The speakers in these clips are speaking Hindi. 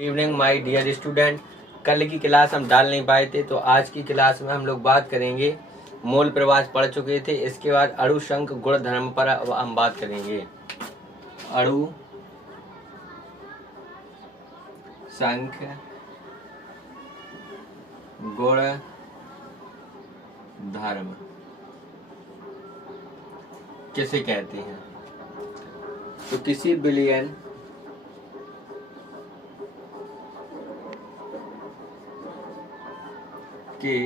Evening my dear student. कल की क्लास हम डाल नहीं पाए थे, तो आज की क्लास में हम लोग बात करेंगे। मोल प्रवास पढ़ चुके थे, इसके बाद अणु संख्य गुण धर्म पर अब हम बात करेंगे। अणु संख्य गुण धर्म किसे कहते हैं? तो किसी बिलियन के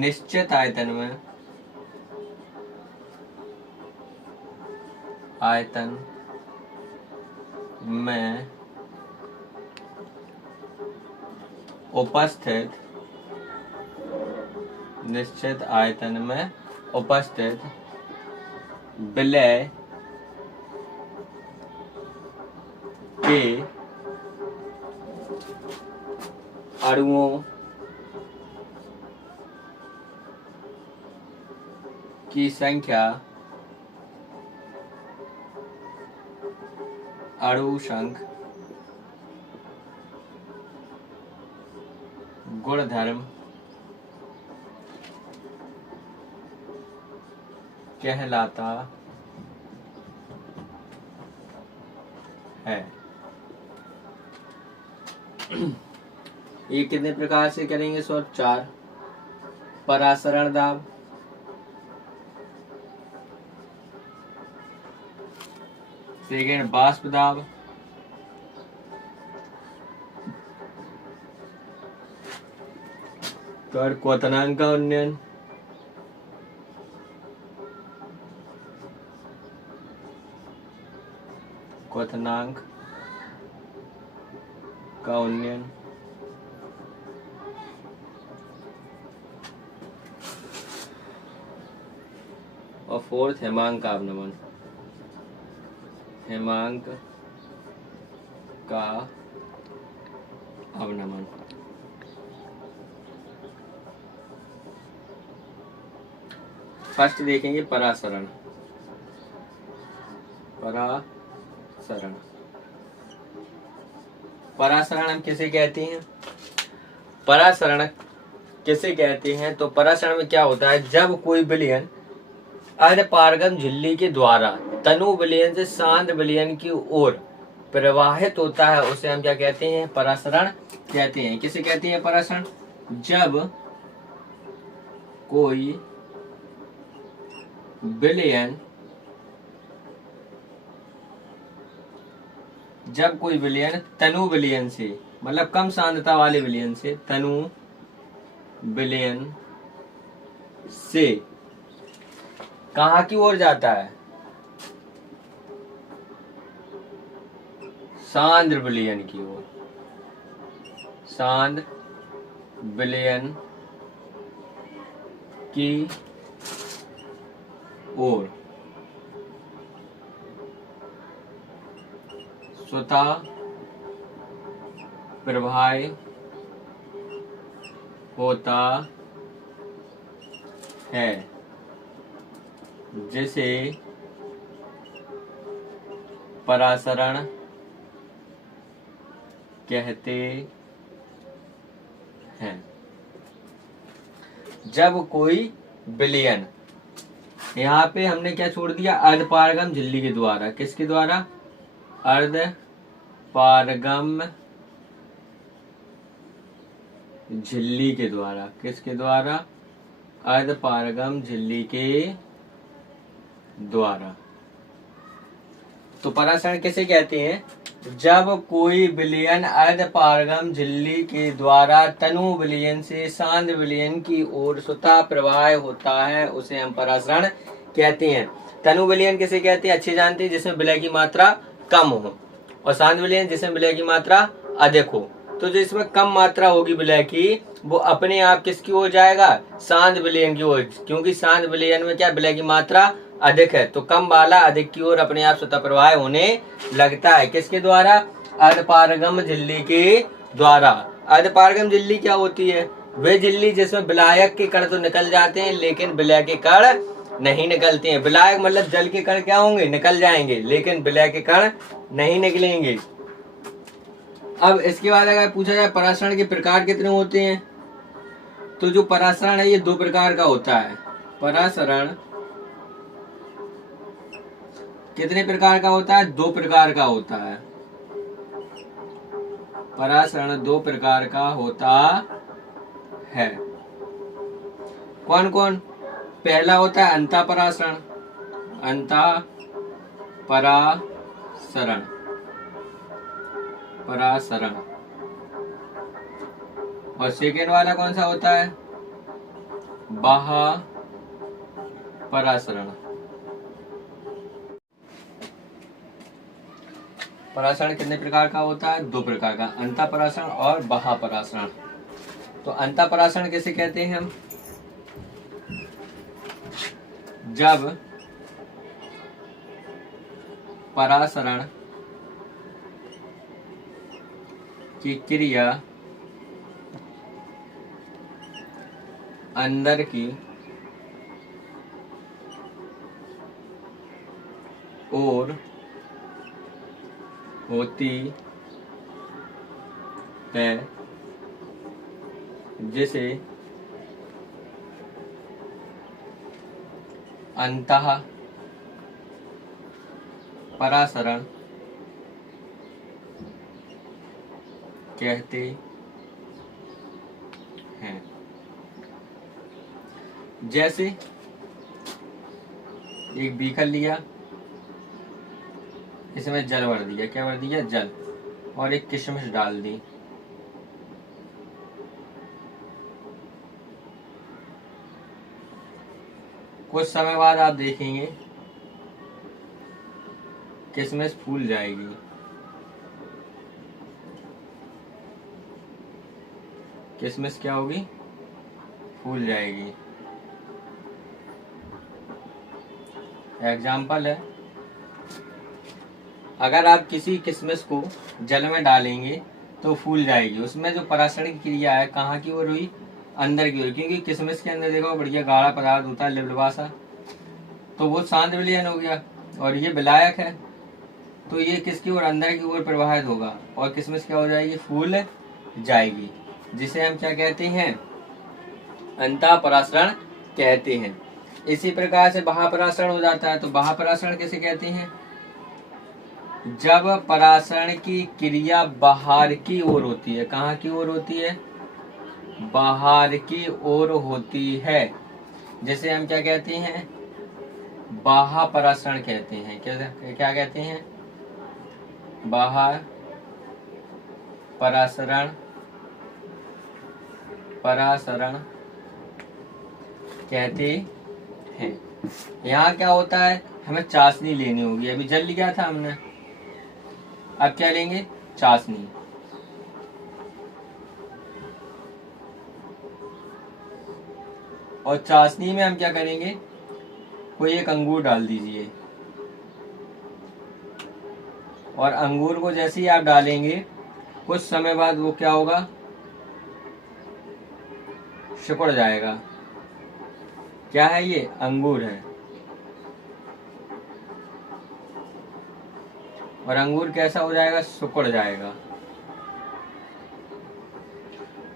निश्चित आयतन में उपस्थित निश्चित आयतन में उपस्थित विलय के अणुओं की संख्या अणु संख्य गुणधर्म कहलाता है। ये कितने प्रकार से करेंगे? सर 4। परासरण दाब, सेकेंड बाष्प दाब, थर्ड क्वथनांक का उन्नयन, क्वथनांक का उन्नयन, और फोर्थ हेमांक का अवनमन। हेमांक का अवनमन। फर्स्ट देखेंगे परासरण। परासरण परासरण हम किसे कहते हैं? परासरण किसे कहते हैं? तो परासरण में क्या होता है, जब कोई विलयन अर्धपारगम झिल्ली के द्वारा तनु विलयन से सांद्र विलयन की ओर प्रवाहित होता है, उसे हम क्या कहते हैं? परासरण कहते हैं। किसे कहते हैं परासरण? जब कोई विलयन तनु विलयन से, मतलब कम सांद्रता वाले विलयन से, तनु विलयन से कहाँ की ओर जाता है? सांद्र विलयन की ओर। सांद्र विलयन की ओर स्वतः प्रवाहित होता है, जिसे परासरण कहते हैं। जब कोई विलयन, यहाँ पे हमने क्या छोड़ दिया? अर्धपारगम झिल्ली के द्वारा। किसके द्वारा? अर्धपारगम झिल्ली के द्वारा। किसके द्वारा? अर्धपारगम झिल्ली के द्वारा। तो परासरण किसे कहते हैं? जब कोई विलयन अर्धपारगम झिल्ली के द्वारा तनु विलयन से सांद्र विलयन की ओर स्वतः प्रवाह होता है, उसे हम परासरण कहते हैं। तनु विलयन किसे कहते हैं? अच्छे जानते हैं, जिसमें विलय की मात्रा कम हो, और सांद्र विलयन जिसमें विलय की मात्रा अधिक हो। तो जो इसमें कम मात्रा होगी विलय की, वो अपने आप किसकी ओर जाएगा? सांद्र विलयन की ओर, क्योंकि सांद्र विलयन में क्या विलय की मात्रा अधिक है, तो कम वाला अधिक की ओर अपने आप स्वतः प्रवाह होने लगता है। किसके द्वारा? अर्धपारगम झिल्ली के द्वारा। अर्धपारगम झिल्ली क्या होती है? वे झिल्ली जिसमें विलायक के कण तो निकल जाते हैं, लेकिन विलय के कण नहीं निकलते हैं। विलायक मतलब जल के कण क्या होंगे? निकल जाएंगे, लेकिन विलय के कण नहीं निकलेंगे। अब इसके बाद अगर पूछा जाए परासरण के प्रकार कितने होते हैं, तो जो परासरण है ये दो प्रकार का होता है। परासरण कितने प्रकार का होता है? दो प्रकार का होता है। परासरण दो प्रकार का होता है। कौन कौन? पहला होता है अंतःपरासरण, अंतःपरासरण, परासरण। और सेकेंड वाला कौन सा होता है? बाह्य परासरण। परासरण कितने प्रकार का होता है? दो प्रकार का, अंतःपरासरण और बाह्य परासरण। तो अंतःपरासरण किसे कहते हैं हम? जब परासरण की क्रिया अंदर की ओर होती है, जिसे अंतः परासरण कहते हैं। जैसे एक बीकर लिया, इसमें जल भर दिया, क्या भर दिया? जल, और एक किशमिश डाल दी। कुछ समय बाद आप देखेंगे किशमिश फूल जाएगी। किशमिश क्या होगी? फूल जाएगी। एग्जाम्पल है, अगर आप किसी किशमिश को जल में डालेंगे तो फूल जाएगी। उसमें जो परासरण की क्रिया है कहाँ की ओर हुई? अंदर की ओर, क्योंकि किशमिश के अंदर देखो बढ़िया गाढ़ा पदार्थ होता है, लिबलिबा सा, तो वो शांत विलयन हो गया। और ये विलायक है, तो ये किसकी ओर? अंदर की ओर प्रवाहित होगा, और किशमिश क्या हो जाएगी? फूल जाएगी, जिसे हम क्या कहते हैं? अंतःपरासरण कहते हैं। इसी प्रकार से बाह्य परासरण हो जाता है। तो बाह्य परासरण किसे कहते हैं? जब परासरण की क्रिया बाहर की ओर होती है। कहाँ की ओर होती है? बाहर की ओर होती है, जैसे हम क्या कहते हैं? बाह्य परासरण कहते हैं। क्या कहते हैं? बाह्य परासरण कहते हैं। यहाँ क्या होता है? हमें चाशनी लेनी होगी। अभी जल लिया था हमने, अब क्या लेंगे? चाशनी। और चाशनी में हम क्या करेंगे? कोई एक अंगूर डाल दीजिए, और अंगूर को जैसे ही आप डालेंगे कुछ समय बाद वो क्या होगा? सिकुड़ जाएगा। क्या है ये? अंगूर है। और अंगूर कैसा हो जाएगा? सिकुड़ जाएगा।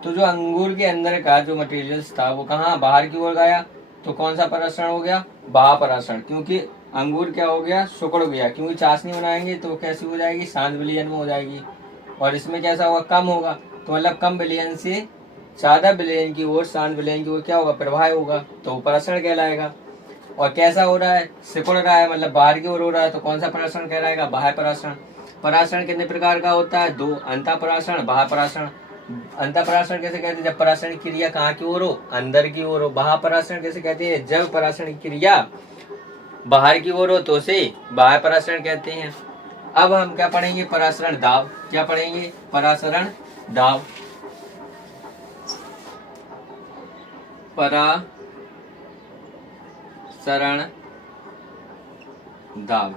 तो जो अंगूर के अंदर का जो मटेरियल्स था वो कहाँ? बाहर की ओर गया। तो कौन सा परासरण हो गया? बाह्य परासरण, क्योंकि अंगूर क्या हो गया? सिकुड़ गया। क्योंकि चाशनी बनाएंगे तो कैसी हो जाएगी? शांत विलयन में हो जाएगी। और इसमें कैसा होगा? कम होगा। तो मतलब कम विलयन से ज्यादा विलयन की ओर, शांत विलयन की ओर क्या होगा? प्रवाह होगा, तो परासरण कहलाएगा। और कैसा हो रहा है? सिकुड़ रहा है, मतलब बाहर की ओर हो रहा है, तो कौन सा परासरण कहलाएगा? बाह्य परासरण। परासरण कितने प्रकार का होता है? दो, अंतःपरासरण, बाह्य परासरण। अंतःपरासरण कैसे कहते हैं? जब परासरण की क्रिया कहाँ की ओर हो? अंदर की ओर हो। बाह्य परासरण कैसे कहते हैं? जब परासरण की क्रिया बाहर की ओर हो तो उसे बाह्य परासरण कहते हैं। अब हम क्या पढ़ेंगे? परासरण दाब। क्या पढ़ेंगे? परासरण दाब। परासरण दाब।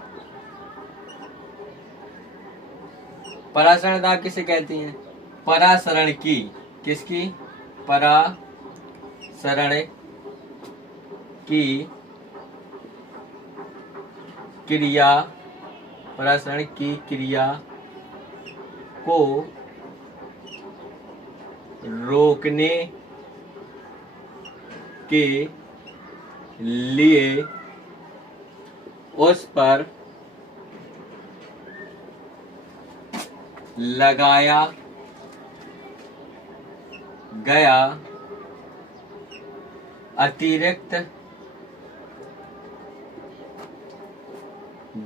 परासरण दाब किसे कहते हैं? परासरण की, किसकी? परासरण की क्रिया, परासरण की क्रिया को रोकने के लिए उस पर लगाया गया अतिरिक्त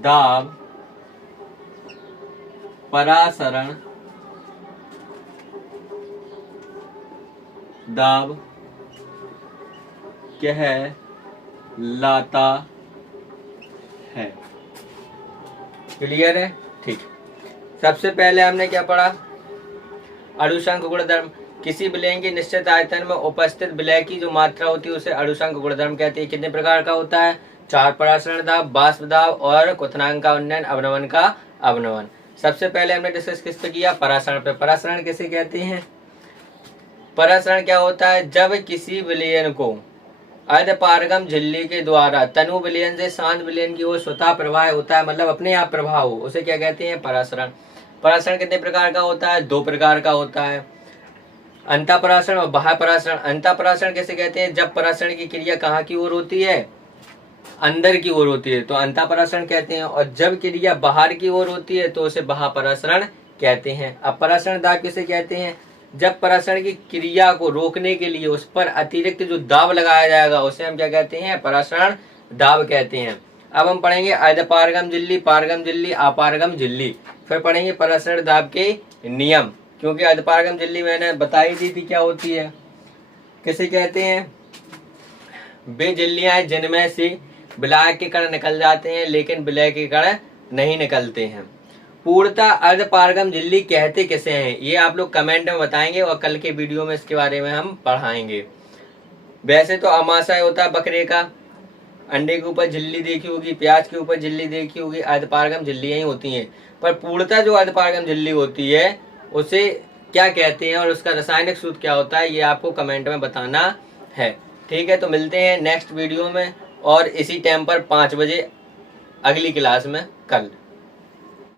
दाब परासरण दाब कहलाता है। क्लियर है? ठीक। सबसे पहले हमने क्या पढ़ा? अणुशंख गुणधर्म। किसी विलयन की निश्चित आयतन में उपस्थित विलय की जो मात्रा होती है उसे अणुशंख गुणधर्म कहते हैं। कितने प्रकार का होता है? 4 परासरण दाब, वाष्प दाब और क्वथनांक का उन्नयन, अवनमन का अवनमन। सबसे पहले हमने डिस्कस किस पे किया? परासरण पे। परासरण किसे कहते हैं? परासरण क्या होता है? जब किसी विलयन को अर्धपारगम झिल्ली के द्वारा तनु विलयन से शांत विलयन की ओर स्वतः प्रवाह होता है, मतलब अपने आप प्रवाह हो, उसे क्या कहते हैं? परासरण। परासरण कितने प्रकार का होता है? 2 प्रकार का होता है, अंतःपरासरण और बाह्य परासरण। अंतःपरासरण कैसे कहते हैं? जब परासरण की क्रिया कहाँ की ओर होती है? अंदर की ओर होती है तो अंतःपरासरण कहते हैं, और जब क्रिया बाहर की ओर होती है तो उसे बाह्य परासरण कहते हैं। अब परासरण दाब किसे कहते हैं? जब परासरण की क्रिया को रोकने के लिए उस पर अतिरिक्त जो दाब लगाया जाएगा उसे हम क्या कहते हैं? परासरण दाब कहते हैं। अब हम पढ़ेंगे अर्धपारगम झिल्ली, पारगम झिल्ली, अपारगम झिल्ली, फिर पढ़ेंगे परासरण दाब के नियम, क्योंकि अर्धपारगम झिल्ली मैंने बताई दी थी क्या होती है। किसे कहते हैं? वे झिल्लियां जिनमें से विलायक के कण निकल जाते हैं लेकिन विलय के कण नहीं निकलते हैं। पूर्णतः अर्धपारगम झिल्ली कहते किसे हैं? ये आप लोग कमेंट में बताएंगे और कल के वीडियो में इसके बारे में हम पढ़ाएंगे। वैसे तो अमाशय होता है बकरे का, अंडे के ऊपर झिल्ली देखी होगी, प्याज के ऊपर झिल्ली देखी होगी, अर्धपारगम झिल्लियां ही होती हैं। पर पूर्णतः जो अर्धपारगम झिल्ली होती है उसे क्या कहते हैं और उसका रासायनिक सूत्र क्या होता है, ये आपको कमेंट में बताना है। ठीक है, तो मिलते हैं नेक्स्ट वीडियो में और इसी टाइम पर 5 बजे अगली क्लास में कल।